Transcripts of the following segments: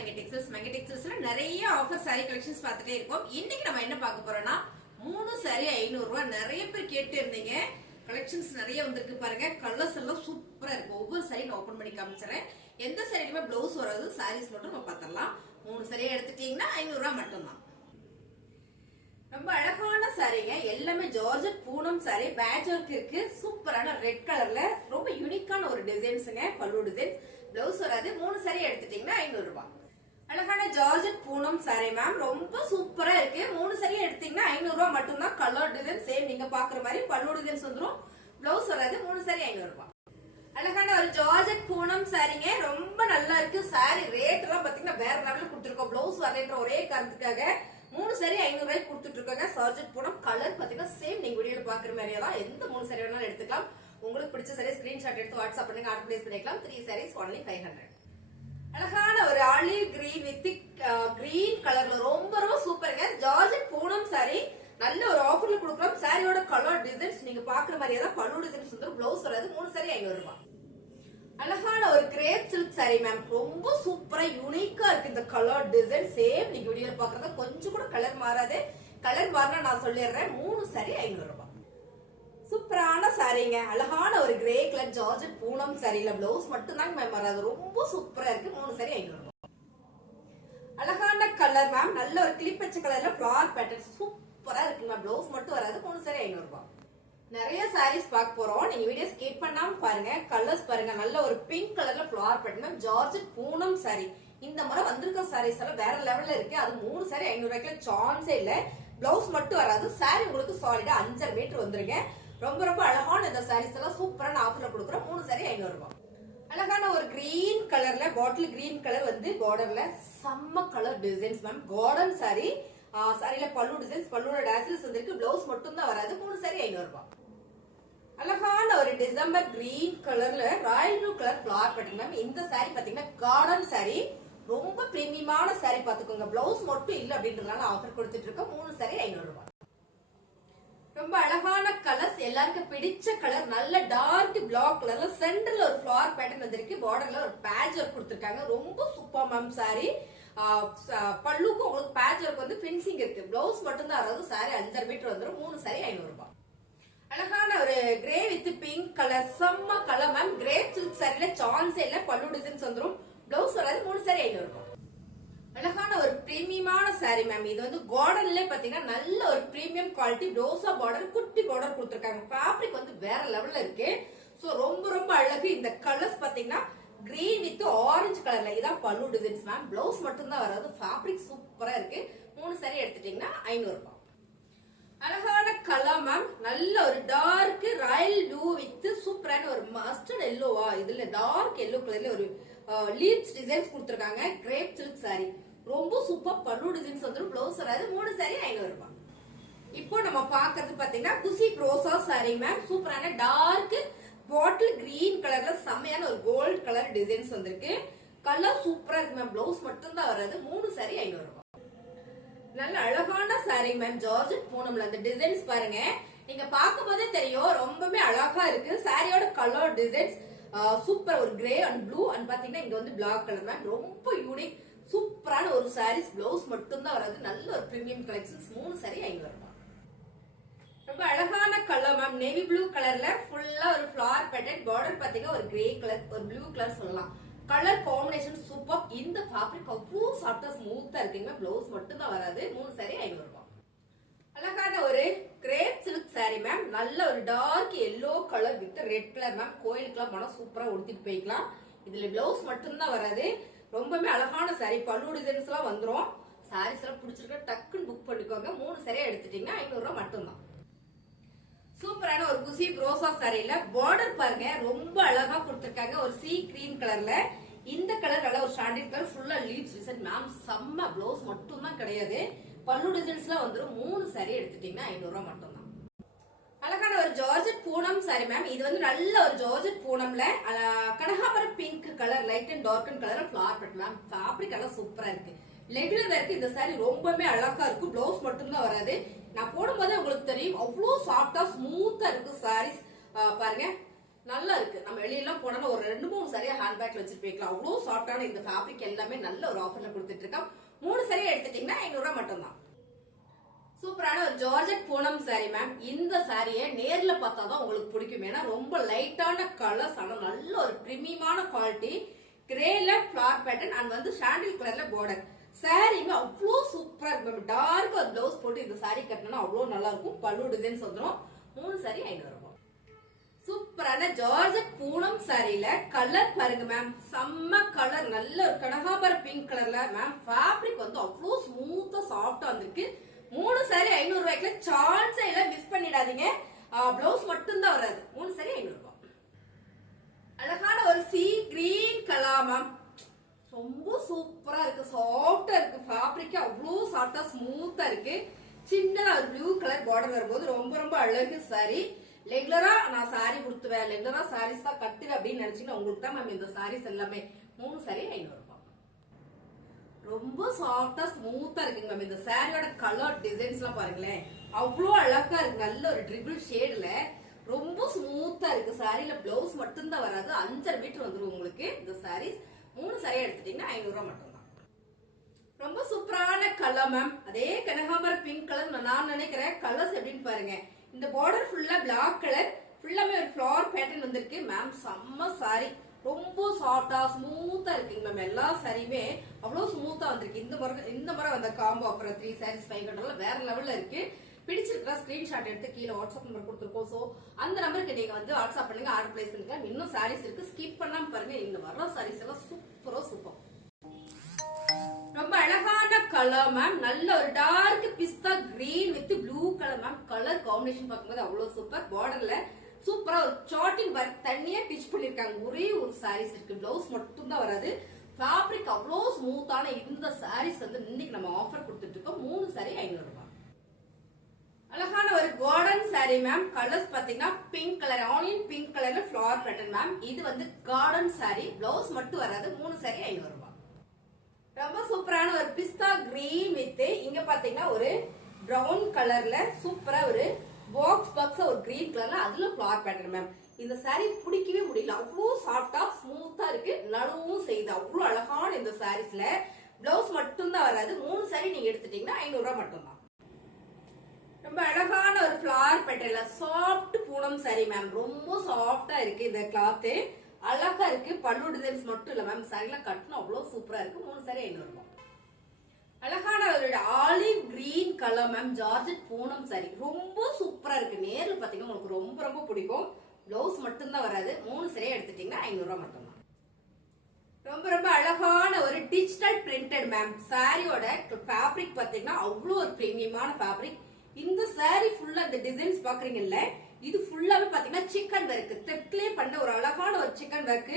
மங்கை டெக்ஸ்டைல்ஸ்ல நிறைய offer sorry collections பார்த்துட்டே இருக்கோம். இன்னைக்கு நம்ம என்ன பார்க்க போறோம்னா 3 சாரி 500 ரூபாய். நிறைய பேர் கேட்டு இருந்தீங்க. கலெக்ஷன்ஸ் நிறைய வந்திருக்கு பாருங்க. கலர்ஸ் எல்லாம் சூப்பரா இருக்கு. ஒவ்வொரு சாரி நான் ஓபன் பண்ணி காமிச்சறேன். எந்த சாரியுமே ப்ளவுஸ் வராது, சாரீஸ் மட்டும் நம்ம பார்த்தறலாம். 3 சாரியை எடுத்துட்டீங்கன்னா 500 ரூபாய் மட்டும்தான். ரொம்ப அழகான சாரிங்க. எல்லாமே ஜார்ஜெட் பூனம் சாரி, பேட்ச் ஒர்க் இருக்கு. சூப்பரான ரெட் கலர்ல ரொம்ப யூனிக்கான ஒரு டிசைன்ஸ்ங்க. பல்லு டிசைன், பிளவுஸ் வராது. 3 சாரி எடுத்துட்டீங்கன்னா 500 ரூபாய். அழகான ஜார்ஜெட் பூனம் சாரி மேம், ரொம்ப சூப்பரா இருக்கு. 3 சாரி எடுத்தீங்கன்னா 500 ரூபாய் மட்டும்தான். கலர் டிசைன் சேம் நீங்க பாக்குற மாதிரி பல்லு டிசைன்ஸ் வந்துரும். பிளவுஸ் வராது. 3 சாரி 500 ரூபாய். அழகான ஒரு ஜார்ஜெட் பூனம் சாரிங்க, ரொம்ப நல்லா இருக்கு. சாரி ரேட் எல்லாம் பாத்தீங்கன்னா வேற லெவல்ல கொடுத்துருக்கோம். பிளவுஸ் வரலைன்ற ஒரே காரணத்துக்காக 3 சாரி 500 ரூபாய்க்கு கொடுத்துட்டு இருக்காங்க. ஜார்ஜெட் பூனம் கலர் பாத்தீங்கன்னா சேம் நீங்க வீடியோல பாக்குற மாதிரியே தான். எந்த 3 சாரி வேணாலும் எடுத்துக்கலாம். உங்களுக்கு பிடிச்ச சாரி ஸ்கிரீன்ஷாட் எடுத்து வாட்ஸ்அப் பண்ணுங்க, ஆர்டர் பிளேஸ் பண்ணிக்கலாம். 3 சாரீஸ் only 500. அழகான ஒரு ஆலிவ் கிரீன் வித் கிரீன் கலர்ல ரொம்ப ரொம்ப சூப்பருங்க. ஜார்ஜெட் பூனம் சாரி நல்ல ஒரு ஆஃபர்ல கொடுக்கலாம். சாரியோட கலர் டிசைன்ஸ் நீங்க பாக்குற மாதிரியே தான். பல்லு டிசைன்ஸ் வந்து பிளவுஸ் வராது. 3 சாரி 500 ரூபாய். அழகான ஒரு கிரேப் சில்க் சாரி மேம், ரொம்ப சூப்பரா யூனிக்கா இருக்கு. இந்த கலர் டிசைன் சேம் நீங்க வீடியோல பாக்குறத கொஞ்சம் கூட கலர் மாறாது. கலர் மாறினா நான் சொல்லிடுறேன். 3 சாரி 500 ரூபாய். சூப்பரான சாரிங்க. அழகான ஒரு கிரே கலர் ஜார்ஜெட் பூனம் சாரில பிளவுஸ் மட்டும் தான் மேம் வராது. ரொம்ப சூப்பரா இருக்கு. 3 சாரி 500 ரூபாய். அழகான கலர் மேம், நல்ல ஒரு கிளிப்பச்ச கலர்ல ஃபிளவர் பேட்டர்ன் சூப்பரா இருக்கு மேம். பிளவுஸ் மட்டும் வராது. 3 சாரி 500 ரூபாய். நிறைய சாரீஸ் பார்க்க போறோம். நீங்க வீடியோ ஸ்கிப் பண்ணாம பாருங்க. கலர்ஸ் பாருங்க. நல்ல ஒரு பிங்க் கலர்ல ஃபிளவர் பேட்டர்ன் ஜார்ஜெட் பூனம் சாரி. இந்த முறை வந்திருக்க சாரீஸ் எல்லாம் வேற லெவல்ல இருக்கு. அது 3 சாரி 500 ரூபாய்க்கு சான்ஸே இல்ல. பிளவுஸ் மட்டும் வராது. சாரி உங்களுக்கு சாலிடா 5.5 மீட்டர் வந்துருங்க. ரொம்ப ரொம்ப அழகான இந்த சாரீஸ் எல்லாம் சூப்பரான ஆஃபர்ல கொடுக்குறோம். 3 சாரி 500 ரூபாய். அழகான ஒரு கிரீன் கலர்ல பாட்டில் கிரீன் கலர் வந்து பார்டர்ல செம்ம colour designs ma'am. Garden sari. சாரில பல்லு டிசைன்ஸ், பல்லுவோட டாசல்ஸ் வந்திருக்கு. பிளவுஸ் மட்டும் தான் வராது. 3 சாரி 500 ரூபாய். அழகான ஒரு டிசம்பர் கிரீன் கலர்ல royal blue colour flower pattern ma'am. இந்த சாரி பாத்தீங்கன்னா கார்டன் சாரி, ரொம்ப பிரீமியமான சாரி பாத்துக்கோங்க. பிளவுஸ் மட்டும் இல்ல அப்படின்றதுனால ஆஃபர் கொடுத்துட்டு இருக்கோம். 3 சாரி 500 ரூபாய். ரொம்ப அழகான கலர்ஸ், எல்லாருக்கும் பிடிச்ச கலர். நல்ல டார்க் பிளாக் கலர்ல சென்டர்ல ஒரு ஃபிளவர் பேட்டர்ன் வந்திருக்கு. பார்டர்ல ஒரு பேட்ச் ஒர்க் கொடுத்திருக்காங்க. ரொம்ப சூப்பர் மேம் சாரி. பல்லுக்கும் உங்களுக்கு பேட்ச் ஒர்க் வந்து பினிஷிங் இருக்கு. பிளவுஸ் மட்டும் தான் வராது. சாரி 5.5 மீட்டர் வந்துடும். 3 சாரி 500 ரூபாய். அழகான ஒரு கிரே வித் பிங்க் கலர் செம்ம கலர் மேம். கிரே சில்க் சாரில சான்ஸே இல்ல. பல்லு டிசைன்ஸ் வந்துடும். பிளவுஸ் வராது. 3 சாரி 500 ரூபாய். அழகான ஒரு பிரீமியமான சாரி மேம். இது வந்து கார்டன்ல பாத்தீங்கன்னா நல்ல ஒரு பிரீமியம் குவாலிட்டி ரோசா பார்டர், குட்டி பார்டர் கொடுத்திருக்காங்க. ஃபேப்ரிக் வந்து வேற லெவல்ல இருக்கு. சோ ரொம்ப ரொம்ப அழகு. இந்த கலர்ஸ் பாத்தீங்கன்னா கிரீன் வித் ஆரஞ்சு கலர்ல. இதான் பல்லு டிசைன்ஸ் மேம். பிளவுஸ் மட்டும் தான் வராது. ஃபேப்ரிக் சூப்பரா இருக்கு. 3 சாரி எடுத்துட்டீங்கன்னா 500 ரூபாய். அழகான கலர் மேம். நல்ல ஒரு டார்க் ராயல் ப்ளூ வித் சூப்பரான ஒரு மஸ்டர்ட் எல்லோவா, இதுல டார்க் எல்லோ கலர்ல ஒரு லீவ்ஸ் டிசைன்ஸ் கொடுத்திருக்காங்க. கிரேப் சில்க் சாரி ரொம்ப சூப்பர். பல்லு டிசைன்ஸ் வந்துடும். பிளவுஸ் வராது. 3 சாரி 500 ரூபாய். இப்போ நம்ம பாக்குறது பாத்தீங்கன்னா குசி ரோசா சாரி மேம். சூப்பரான டார்க் பாட்டில் கிரீன் கலர்ல செம்மையான ஒரு கோல்ட் கலர் டிசைன்ஸ் வந்திருக்கு. கலர் சூப்பரா இருக்கு மேம். பிளவுஸ் மட்டும் தான் வராது. 3 சாரி 500 ரூபாய். நல்ல அழகான சாரி மேம். ஜார்ஜெட் பூனம்ல அந்த டிசைன்ஸ் பாருங்க. நீங்க பார்க்கும் போதே தெரியும் ரொம்பவே அழகா இருக்கு. சாரியோட கலர் டிசைன்ஸ் சூப்பர். ஒரு கிரே அண்ட் ப்ளூ அண்ட் பாத்தீங்கன்னா இங்க வந்து பிளாக் கலர் மேம். ரொம்ப யூனிக் சூப்பரான ஒரு சாரீஸ். பிளவுஸ் மட்டும் தான் வராது. நல்ல ஒரு பிரீமியம் கலெக்ஷன்ஸ். 3 சாரி 500 ரூபாய். ரொம்ப அழகான கலர் மேம். நேவி ப்ளூ கலர்ல ஃபுல்லா ஒரு ஃபிளவர் பேட்டர்ன். பார்டர் பாத்தீங்கன்னா ஒரு கிரே கலர், ஒரு ப்ளூ கலர் சொல்லலாம். Colour combination super. இந்த ஃபேப்ரிக் அவ்வளோ சாஃப்டா ஸ்மூத்தா இருக்குங்க. பிளவுஸ் மட்டும் தான் வராது. 3 சாரி 500 ரூபாய். அழகான ஒரு கிரேப் சில்க் சாரி மேம். நல்ல ஒரு dark yellow colour with red colour ma'am. கோயிலுக்குலாம் போனா சூப்பரா உடுத்திட்டு போய்க்கலாம். இதுல பிளவுஸ் மட்டும் தான் வராது. ரொம்பவே அழகான சாரி. பல்லு டிசைன்ஸ் எல்லாம் வந்துரும். சாரீஸ் எல்லாம் பிடிச்சிருக்க டக்குன்னு புக் பண்ணிக்கோங்க. 3 சாரி எடுத்துட்டீங்கன்னா 500 ரூபாய் மட்டும்தான். சூப்பரான ஒரு குசி ரோசா சாரியில பார்டர் பாருங்க. ரொம்ப அழகா கொடுத்திருக்காங்க. ஒரு சீ கிரீன் கலர்ல. இந்த கலர் நல்ல ஒரு ஸ்டாண்டர்ட் கலர். ஃபுல்லா லீவ்ஸ் டிசைன் மேம். செம்ம. பிளவுஸ் மட்டும் தான் கிடையாது. பல்லு டிசைன்ஸ் எல்லாம் வந்துடும். 3 சாரி எடுத்துட்டீங்கன்னா 500 ரூபாய் மட்டும் தான். அழகான ஒரு ஜார்ஜெட் பூனம் சாரி மேம். இது வந்து நல்ல ஒரு ஜார்ஜெட் பூனம்ல கனகாபரம் pink colour, light and dark and colour flower pattern ma'am. Fabric எல்லாம் சூப்பரா இருக்கு. ரெகுலர் வேர்க்கு இந்த சாரி ரொம்பவே அழகா இருக்கும். பிளவுஸ் மட்டும் தான் வராது. நான் போடும்போது உங்களுக்கு தெரியும் அவ்வளவு சாஃப்டா ஸ்மூத்தா இருக்கு சாரீஸ். பாருங்க நல்லா இருக்கு. நம்ம வெளியெல்லாம் போனா ஒரு 2-3 சரியா ஹேண்ட்பேக்ல வச்சுட்டு போய்க்கலாம். அவ்வளவு சாஃப்டான இந்த ஃபேப்ரிக் எல்லாமே நல்ல ஒரு ஆஃபர்ல கொடுத்துட்டு இருக்கோம். 3 சரியா எடுத்துட்டீங்கன்னா 500 ரூபாய் மட்டும் தான். சூப்பரான ஒரு ஜார்ஜெட் பூனம் சாரி மேம். இந்த சாரியை நேர்ல பார்த்தாதான் உங்களுக்கு பிடிக்கும். ஏன்னா ரொம்ப லைட்டான கலர்ஸ், ஆனா நல்ல ஒரு பிரீமியமான குவாலிட்டி. கிரேல ஃபிளார் பேட்டர்ன் அண்ட் வந்து சாண்டில் கலர்ல பார்டர். சாரியுமே அவ்வளோ சூப்பரா இருக்கும். டார்க் ஒரு பிளவுஸ் போட்டு இந்த சாரி கட்டினா அவ்வளோ நல்லா இருக்கும். பல்லு டிசைன்ஸ் வந்துடும். 3 சாரி 500 ரூபாய். சூப்பரான ஜார்ஜெட் பூனம் சாரியில கலர் பாருங்க மேம். செம்ம கலர், நல்ல ஒரு கனகாபர பிங்க் கலர்ல மேம். ஃபேப்ரிக் வந்து அவ்வளோ ஸ்மூத்தா சாஃப்டா வந்திருக்கு. 3 சாரி 500 ரூபாய்க்குல சான்ஸே இல்ல, மிஸ் பண்ணிடாதீங்க. பிளவுஸ் மட்டும் தான் வராது. 3 சாரி 500 ரூபாய். அழகான ஒரு சீ கிரீன் கலர் மேம். ரொம்ப சூப்பரா இருக்கு, சாஃப்டா இருக்கு. ஃபேப்ரிக் அவ்வளோ சாஃப்டா ஸ்மூத்தா இருக்கு. சின்னதா ஒரு ப்ளூ கலர் பார்டர் வரும்போது ரொம்ப ரொம்ப அழகு சாரி. ரெகுலரா நான் சாரி கொடுத்துவேன், ரெகுலரா சாரீஸ் தான் கட்டுவேன் அப்படின்னு நினைச்சீங்கன்னா உங்களுக்கு தான் மேம் இந்த சாரீஸ் எல்லாமே. 3 சாரி 500 ரூபாய். ரொம்ப சாஃப்டா ஸ்மூத்தா இருக்குங்க மேம். இந்த சாரியோட கலர் டிசைன்ஸ் எல்லாம் பாருங்களேன், அவ்வளோ அழகா இருக்கு. நல்ல ஒரு ட்ரிபிள் ஷேட்ல ரொம்ப ஸ்மூத்தா இருக்கு. சாரியில பிளவுஸ் மட்டும் தான் வராது. 5.5 மீட்டர் வந்துடும் உங்களுக்கு இந்த சாரீஸ். 3 சாரி எடுத்துட்டீங்கன்னா 500 ரூபாய் மட்டும் தான். ரொம்ப சூப்பரான கலர் மேம். அதே கனகாபர் பிங்க் கலர் நான் நினைக்கிறேன். கலர்ஸ் எப்படின்னு பாருங்க. இந்த பார்டர் ஃபுல்லா பிளாக் கலர், ஃபுல்லாமே ஒரு ஃபிளவர் பேட்டர்ன் வந்திருக்கு மேம். செம்ம சாரி, ரொம்ப சாஃப்டா ஸ்மூத்தா இருக்குங்க மேம். எல்லா சாரியுமே அவ்வளவு ஸ்மூத்தா வந்திருக்கு. இந்த முறை வந்த காம்போ ஆஃபர் 3 சாரீஸ் 500 வேற லெவல்ல இருக்கு. பிடிச்சிருக்கா ஸ்கிரீன்ஷாட் எடுத்து கீழே வாட்ஸ்அப் நம்பர் கொடுத்துருக்கோம். சோ அந்த நம்பருக்கு நீங்க வந்து வாட்ஸ்அப் பண்ணுங்க, ஆர்டர் பிளேஸ் பண்ணிக்கலாம். இன்னும் சாரீஸ் இருக்கு, ஸ்கிப் பண்ணாம பாருங்க. இந்த வர சாரீஸ் எல்லாம் சூப்பர். ரொம்ப அழகான கலர் மேம். நல்ல ஒரு dark pista green with blue colour ma'am. Colour combination பார்க்கும்போது அவ்வளவு சூப்பர். பார்டர்ல சூப்பரா ஒரு சாட்டிங் ஒர்க் தனியா டிச் பண்ணிருக்காங்க. ஒரே ஒரு சாரீஸ் இருக்கு, பிளவுஸ் மட்டும் தான் வராது. ஃபேப்ரிக் அவ்வளோ ஸ்மூத்தான இந்த சாரீஸ் வந்து இன்னைக்கு நம்ம ஆஃபர் கொடுத்துட்டு இருக்கோம். 3 சாரி 500 ரூபாய். அழகான ஒரு கார்டன் சாரி மேம். கலர்ஸ் பாத்தீங்கன்னா பிங்க் கலர், ஆனியன் பிங்க் கலர்ல ஃபிளவர் பேட்டர்ன் மேம். இது வந்து கார்டன் சாரி, பிளவுஸ் மட்டும் வராது. 3 சாரி 500 ரூபாய். ரொம்ப சூப்பரான ஒரு பிஸ்தா கிரீன் வித் இங்க பாத்தீங்கன்னா ஒரு பிரவுன் கலர்ல சூப்பரா ஒரு பாக்ஸ் ஒரு கிரீன் கலர்ல அதுல ஃபிளவர் பேட்டர்ன் மேம். இந்த சாரி பிடிக்கவே முடியல, அவ்வளோ சாஃப்டா ஸ்மூத்தா இருக்கு. நடுவும் செய்து அவ்வளோ அழகான இந்த சாரீஸ்ல பிளவுஸ் மட்டும் தான் வராது. 3 சாரி நீங்க எடுத்துட்டீங்கன்னா 500 ரூபாய் மட்டும் தான். ரொம்ப அழகான ஒரு ஃபிளவர் பேட்டர்ன்ல சாஃப்ட் பூனம் சாரி மேம். ரொம்ப சாஃப்டா இருக்கு இந்த கிளாத், அழகா இருக்கு. பல்லு டிசைன்ஸ் மட்டும் இல்ல மேம், சாரில கட்டணும் அவ்வளவு சூப்பரா இருக்கு. 3 சாரி 500 ரூபாய். அழகான ஒரு olive green colour ma'am. Georgette பூனம் சாரி ரொம்ப சூப்பரா இருக்கு. நேர்ல பாத்தீங்கன்னா உங்களுக்கு ரொம்ப பிடிக்கும். பிளவுஸ் மட்டும் தான் வராது. 3 சாரி எடுத்துட்டீங்கன்னா 500 ரூபாய் மட்டும் தான். ரொம்ப அழகான ஒரு டிஜிட்டல் பிரிண்டட் மேம். சாரியோட ஃபேப்ரிக் பாத்தீங்கன்னா அவ்வளோ ஒரு பிரீமியமான ஃபேப்ரிக். இந்த சாரி ஃபுல்லா இந்த டிசைன்ஸ் பாக்குறீங்கல்ல, இது ஃபுல்லாவே பாத்தீங்கன்னா சிக்கன் ஒர்க், தெற்கிலே பண்ண ஒரு அழகான ஒரு சிக்கன் ஒர்க்.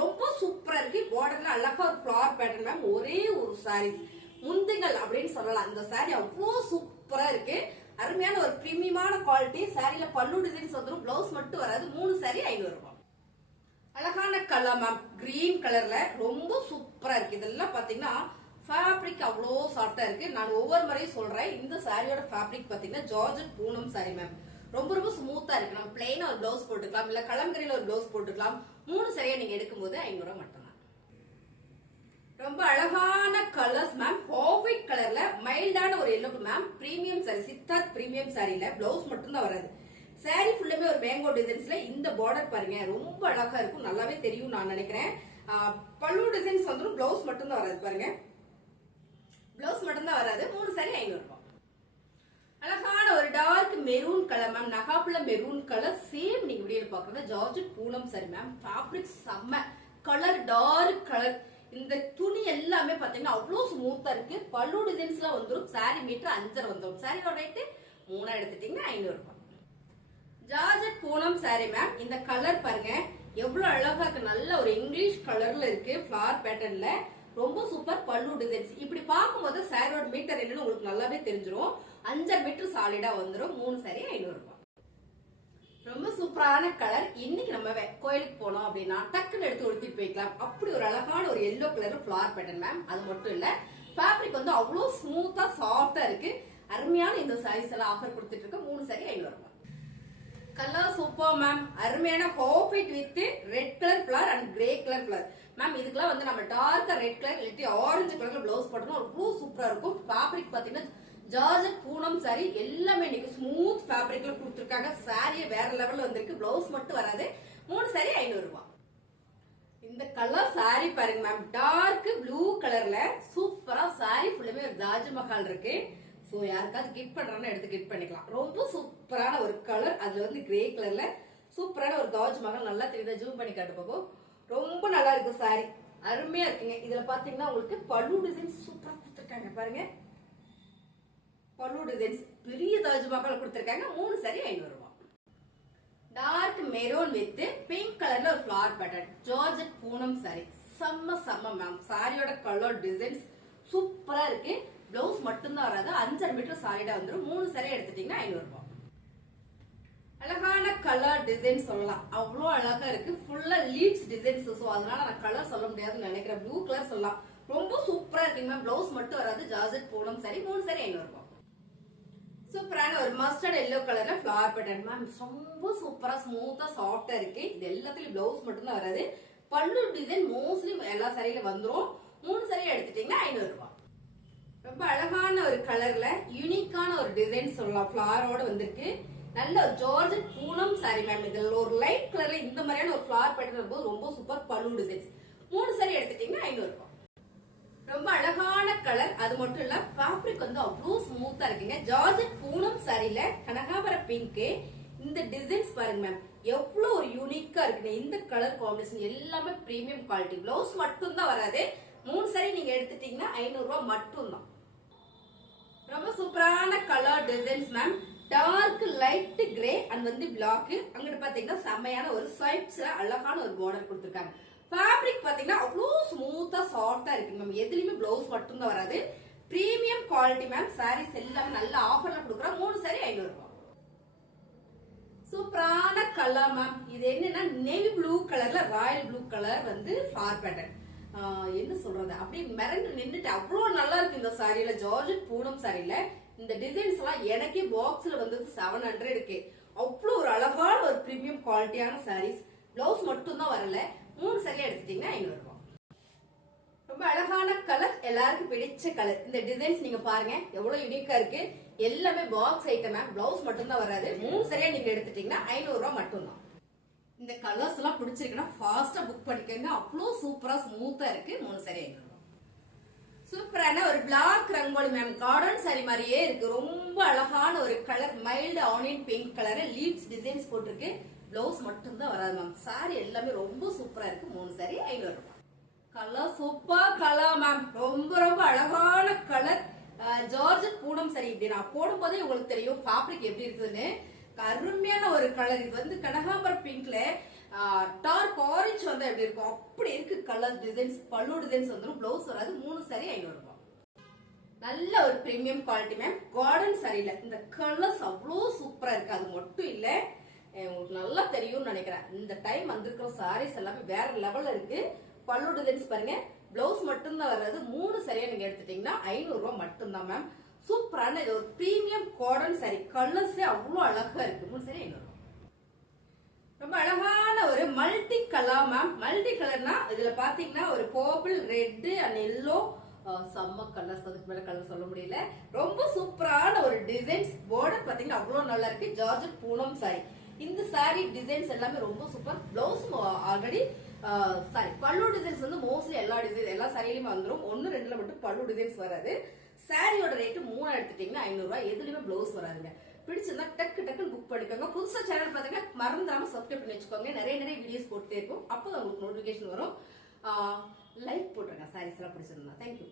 ரொம்ப சூப்பரா இருக்கு. பார்டர்ல அழகா ஒரு ஃபிளவர் பேட்டர்ன் மேம். ஒரே ஒரு சாரி முந்துங்கள் அப்படின்னு சொல்லலாம். இந்த சாரி அவ்வளோ சூப்பரா இருக்கு. அருமையான ஒரு பிரீமியமான குவாலிட்டி. சாரியில பல்லு டிசைன்ஸ் வந்துடும், பிளவுஸ் மட்டும் வராது. 3 சாரி 500 ரூபாய். அழகான கலர் மேம். கிரீன் கலர்ல ரொம்ப சூப்பரா இருக்கு. இதெல்லாம் பாத்தீங்கன்னா ஃபேப்ரிக் அவ்வளோ சாஃப்டா இருக்கு. நான் ஒவ்வொரு முறையும் சொல்றேன், இந்த சாரியோட ஃபேப்ரிக் பாத்தீங்கன்னா ஜார்ஜெட் பூனம் சாரி மேம். ரொம்ப ஸ்மூத்தா இருக்கு. நம்ம பிளைனா ஒரு பிளவுஸ் போட்டுக்கலாம், இல்ல கலம்கரியில ஒரு பிளவுஸ் போட்டுக்கலாம். 3 சரியா நீங்க எடுக்கும்போது 500 ரூபாய் மட்டும் தான். ரொம்ப அழகான கலர்ஸ் மேம். பர்ஃபெக்ட் கலர்ல மைல்டான ஒரு yellow ma'am. Premium sari, Siddharth premium சாரியில பிளவுஸ் மட்டும் தான் வராது. சாரி ஃபுல்லுமே ஒரு மேங்கோ டிசைன்ஸ்ல இந்த பார்டர் பாருங்க, ரொம்ப அழகா இருக்கும். நல்லாவே தெரியும் நான் நினைக்கிறேன். பல்லு டிசைன்ஸ் வந்துடும், பிளவுஸ் மட்டும் தான் வராது. பாருங்க, பிளவுஸ் மட்டும் தான் வராது. 3 சாரி 500 ரூபாய். அழகான ஒரு டார்க் மெரூன் கலர் மேம். நகாப்புல மெரூன் கலர். சேம் நீங்க வீடியோல பாக்குறது ஜார்ஜெட் பூனம் சாரி மேம். ஃபேப்ரிக் செம்ம கலர், டார்க் கலர். இந்த துணி எல்லாமே பாத்தீங்கன்னா அவ்வளவு ஸ்மூத்தா இருக்கு. பல்லு டிசைன்ஸ்ல வந்துடும். சாரி மீட்டர் 5.5 வந்துடும். சாரியோட ரேட்டு 3 எடுத்துட்டீங்கன்னா 500 ரூபாய். ஜார்ஜெட் பூனம் சாரி மேம். இந்த கலர் பாருங்க எவ்வளவு அழகா இருக்கு. நல்ல ஒரு இங்கிலீஷ் கலர்ல இருக்கு, ஃபிளவர் பேட்டர்ன்ல. ரொம்ப சூப்பர். பல்லு டிசைன்ஸ் இப்படி பார்க்கும்போது சாரியோட மீட்டர் என்னன்னு உங்களுக்கு நல்லாவே தெரிஞ்சிடும். 5.5 மீட்டர் சாலிடா வந்துடும். 3 சாரி 500 ரூபாய். ரொம்ப சூப்பரான கலர். இன்னைக்கு நம்ம கோயிலுக்கு போனோம் அப்படின்னா டக்குன்னு எடுத்து உடுத்திட்டு போய்க்கலாம். அப்படி ஒரு அழகான ஒரு yellow colour flower pattern ma'am. அது மட்டும் இல்ல, ஃபேப்ரிக் வந்து அவ்வளவு ஸ்மூத்தா சாஃப்டா இருக்கு. அருமையான இந்த சாரீஸ் எல்லாம் ஆஃபர் கொடுத்துட்டு இருக்க. 3 சாரி 500 ரூபாய். Colour super ma'am. அருமையான half white with red colour flower and grey colour flower. Ma'am இதுக்கெல்லாம் வந்து நம்ம டார்க்கா ரெட் கலர் இல்லாட்டி ஆரஞ்சு கலர்ல பிளவுஸ் போட்டோம்னா ஒரு ப்ளூ சூப்பரா இருக்கும். ஃபேப்ரிக் பாத்தீங்கன்னா ஜார்ஜெட் பூனம் சாரி எல்லாமே இன்னைக்கு ஸ்மூத் ஃபேப்ரிக்ல கொடுத்துருக்காங்க. சாரியே வேற லெவல்ல வந்திருக்கு. பிளவுஸ் மட்டும் வராது. 3 சாரி 500 ரூபாய். இந்த கலர் சாரி பாருங்க மேம். டார்க் ப்ளூ கலர்ல சூப்பரா சாரி ஃபுல்லுமே ஒரு தாஜ்மஹால் இருக்கு. சோ யாருக்காவது கிஃப்ட் பண்றாங்கன்னா எடுத்து கிஃப்ட் பண்ணிக்கலாம். ரொம்ப சூப்பரான ஒரு கலர். அதுல வந்து கிரே கலர்ல சூப்பரான ஒரு தாஜ்மஹால். நல்லா தெரியுதா? ஜூம் பண்ணி காட்டு பாப்போம். ரொம்ப நல்லா இருக்கு சாரி. அருமையா இருக்குங்க. இதுல பாத்தீங்கன்னா உங்களுக்கு பல்லு டிசைன் சூப்பரா கொடுத்துருக்காங்க பாருங்க. பல்லு டிசைன்ஸ் பெரிய தாஜ்மஹால் கொடுத்துருக்காங்க. 3 சாரி 500 ரூபாய். டார்க் மெரூன் வித் பிங்க் கலர்ல ஒரு ஃபிளவர் பேட்டர்ன் ஜார்ஜெட் பூனம் சாரி. செம்ம மேம். சாரியோட கலர் டிசைன்ஸ் சூப்பரா இருக்கு. பிளவுஸ் மட்டும்தான் வராது. 5.5 மீட்டர் சாரிடா வந்துடும். 3 சாரி எடுத்துட்டீங்கன்னா 500 ரூபாய். அழகான கலர் டிசைன் சொல்லலாம். அவ்வளோ அழகா இருக்கு. ஃபுல்லா லீவ்ஸ் டிசைன்ஸ். சோ அதனால நான் கலர் சொல்ல முடியாதுன்னு நினைக்கிறேன். ப்ளூ கலர் சொல்லலாம். ரொம்ப சூப்பரா இருக்கு மேம். பிளவுஸ் மட்டும் வராது. ஜார்ஜெட் பூனம் சாரி. 3 சாரி 500 ரூபாய். சூப்பரான ஒரு மஸ்டர்ட் எல்லோ கலர்ல ஃபிளவர் பேட்டர்ன் மேம். ரொம்ப சூப்பரா ஸ்மூத்தா சாஃப்டா இருக்கு. இது எல்லாத்துலயும் பிளவுஸ் மட்டும் தான் வராது. பல்லு டிசைன் மோஸ்ட்லி எல்லா சாரியில வந்துரும். 3 சாரி எடுத்துட்டீங்கன்னா 500 ரூபாய். ரொம்ப அழகான ஒரு கலர்ல யூனிக்கான ஒரு டிசைன் சொல்லலாம். ஃபிளவரோட வந்திருக்கு. நல்ல ஜார்ஜெட் பூனம் சாரி மேம். இதுல ஒரு லைட் கலர்ல இந்த மாதிரியான ஒரு ஃபிளவர் பேட்டர்ன் போது ரொம்ப சூப்பர் பல்லு டிசைன்ஸ். 3 சாரி எடுத்துட்டீங்கன்னா 500 ரூபாய். ரொம்ப அழகான கலர். அது மட்டும் இல்ல ஃபேப்ரிக் வந்து அவ்வளவு ஸ்மூத்தா இருக்குங்க. ஜார்ஜெட் பூனம் சாரில கனகாபர பிங்க். இந்த டிசைன்ஸ் பாருங்க மேம். எவ்வளவு ஒரு யூனிக்கா இருக்கு. இந்த கலர் காம்பினேஷன் எல்லாமே பிரீமியம் குவாலிட்டி. பிளவுஸ் மட்டும் தான் வராது. 3 சாரி நீங்க எடுத்துட்டீங்கன்னா 500 ரூபாய் மட்டும் தான். ரொம்ப சூப்பரான colour designs ma'am. Dark light grey and வந்து பிளாக். அங்கிட்டு பாத்தீங்கன்னா செம்மையான ஒரு ஸ்வைப்ஸ்ல அழகான ஒரு பார்டர் கொடுத்திருக்காங்க. ஃபேப்ரிக் பாத்தீங்கன்னா அவ்வளவு ஸ்மூத்தா சாஃப்டா இருக்கு மேம். எதுலயுமே பிளவுஸ் மட்டும் தான் வராது. Premium quality ma'am. சாரீஸ் எல்லாமே நல்ல ஆஃபர்ல கொடுக்குறோம். 3 சாரி 500 ரூபாய். சூப்பரான கலர் மேம். இது என்னன்னா நேவி ப்ளூ கலர்ல ராயல் ப்ளூ கலர் வந்து ஃபிளவர் பேட்டர்ன். என்ன சொல்றது, அப்படியே மிரண்டு நின்றுட்டு அவ்வளவு நல்லா இருக்கு இந்த சாரியில. ஜார்ஜெட் பூனம் சாரியில இந்த டிசைன்ஸ் எல்லாம் எனக்கே பாக்ஸ்ல வந்தது 700 இருக்கு. அவ்வளவு ஒரு அழகான ஒரு பிரீமியம் குவாலிட்டியான சாரீஸ். பிளவுஸ் மட்டும் தான் வரல. 3 சாரி எடுத்துட்டீங்கன்னா 500 ரூபாய். ரொம்ப அழகான கலர். எல்லாருக்கும் பிடிச்ச கலர். இந்த டிசைன்ஸ் நீங்க பாருங்க எவ்வளவு யூனிக்கா இருக்கு. எல்லாமே பாக்ஸ் ஐட்டம் மேம். பிளவுஸ் மட்டும் தான் வராது. 3 சாரியா நீங்க எடுத்துட்டீங்கன்னா 500 ரூபாய் மட்டும் தான். இந்த கலர்ஸ் எல்லாம் பிடிச்சிருக்குன்னா ஃபாஸ்டா புக் பண்ணிக்கோங்க. அவ்வளவு சூப்பரா ஸ்மூத்தா இருக்கு. 3 சாரி 500 ரூபாய். சூப்பரான ஒரு black rangoli ma'am. Garden sari மாதிரியே இருக்கு. ரொம்ப அழகான ஒரு colour. Mild onion pink colour. Leaves designs போட்டிருக்கு. பிளவுஸ் மட்டும் தான் வராது மேம். சாரி எல்லாமே ரொம்ப சூப்பரா இருக்கு. 3 சாரி 500 ரூபாய். Colour super colour ma'am. ரொம்ப அழகான கலர். ஜார்ஜெட் பூனம் சாரி. இப்படி நான் போடும் போதே உங்களுக்கு தெரியும் ஃபேப்ரிக் எப்படி இருக்குதுன்னு. அருமையான ஒரு கலர். இது வந்து கனகாம்பர பிங்க்ல டார்க் ஆரஞ்சு வந்தா எப்படி இருக்கும் அப்படி இருக்கு கலர் டிசைன்ஸ். பல்லு டிசைன்ஸ் வந்துடும். பிளவுஸ் வராது. 3 சாரி 500 ரூபாய். நல்ல ஒரு பிரீமியம் குவாலிட்டி மேம். கார்டன் சாரியில இந்த கலர்ஸ் அவ்வளவு சூப்பரா இருக்கு. அது மட்டும் இல்ல உங்களுக்கு நல்லா தெரியும்னு நினைக்கிறேன். இந்த டைம் வந்திருக்கிற சாரீஸ் எல்லாமே வேற லெவல்ல இருக்கு. பல்லு டிசைன்ஸ் பாருங்க. பிளவுஸ் மட்டும் தான் வராது. 3 சாரியா நீங்க எடுத்துட்டீங்கன்னா 500 ரூபாய் மட்டும் தான் மேம். சூப்பரான இது ஒரு பிரீமியம் கார்டன் சாரி. கலர்ஸே அவ்வளவு அழகா இருக்கு. 3 சாரி 500 ரூபாய். ரொம்ப அழகான ஒரு மல்டி கலர் மேம். மல்டி கலர்னா இதுல பாத்தீங்கன்னா ஒரு பர்பிள், ரெட் அண்ட் எல்லோ. செம்ம கலர்ஸ். அதுக்கு மேல கலர் சொல்ல முடியல. ரொம்ப சூப்பரான ஒரு டிசைன்ஸ். பார்டர் பாத்தீங்கன்னா அவ்வளவு நல்லா இருக்கு. ஜார்ஜெட் பூனம் சாரி. இந்த சாரி டிசைன்ஸ் எல்லாமே ரொம்ப சூப்பர். பிளவுஸ் ஆல்ரெடி சாரி பல்லு டிசைன்ஸ் வந்து மோஸ்ட்லி எல்லா சாரியிலுமே வந்துடும். 1-2ல மட்டும் பல்லு டிசைன்ஸ் வராது. சாரியோட ரேட்டு 3 எடுத்துட்டீங்கன்னா 500 ரூபாய். எதுலயுமே பிளவுஸ் வராதுங்க. பிடிச்சிருந்தா டக்குன்னு புக் பண்ணிக்கோங்க. புதுசா சேனல் பாத்தீங்கன்னா மறந்துடாம சப்ஸ்கிரைப் பண்ணி வச்சுக்கோங்க. நிறைய வீடியோஸ் போட்டுட்டே இருக்கும். அப்போ உங்களுக்கு நோட்டிபிகேஷன் வரும். லைக் போட்டுருங்க சாரீஸ் எல்லாம் பிடிச்சிருந்தா. தேங்க்யூ.